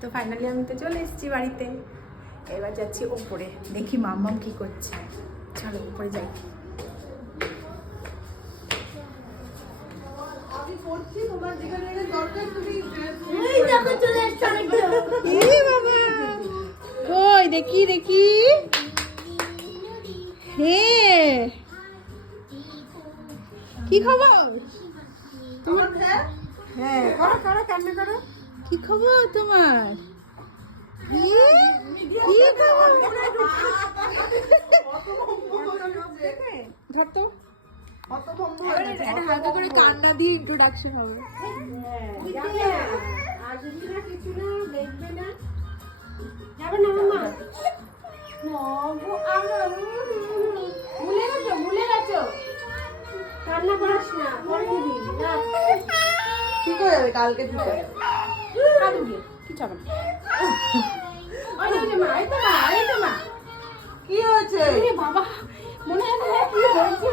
তো ফাইনালি আমি তো চলে এসেছি বাড়িতে। এবার যাচ্ছি ওপরে, দেখি মাম্মাম কি করছে। চলো উপরে যাই। কই দেখি দেখি। হ্যাঁ কি খবর তোমার? হ্যাঁ করো করো, কান্না করো। কি খবর তোমার? ধর তো একটা হালকা করে কান্না দিয়ে ইন্ট্রোডাকশন হবে। যাবে না মামা? ভুলে গেছো কান্না করিস না, পরে দিবি না। ঠিক হয়ে যাবে, কালকে ঠিক হয়ে যাবে। কিছু হবে না। কি হয়েছে বাবা মনে হয় কি হয়েছে?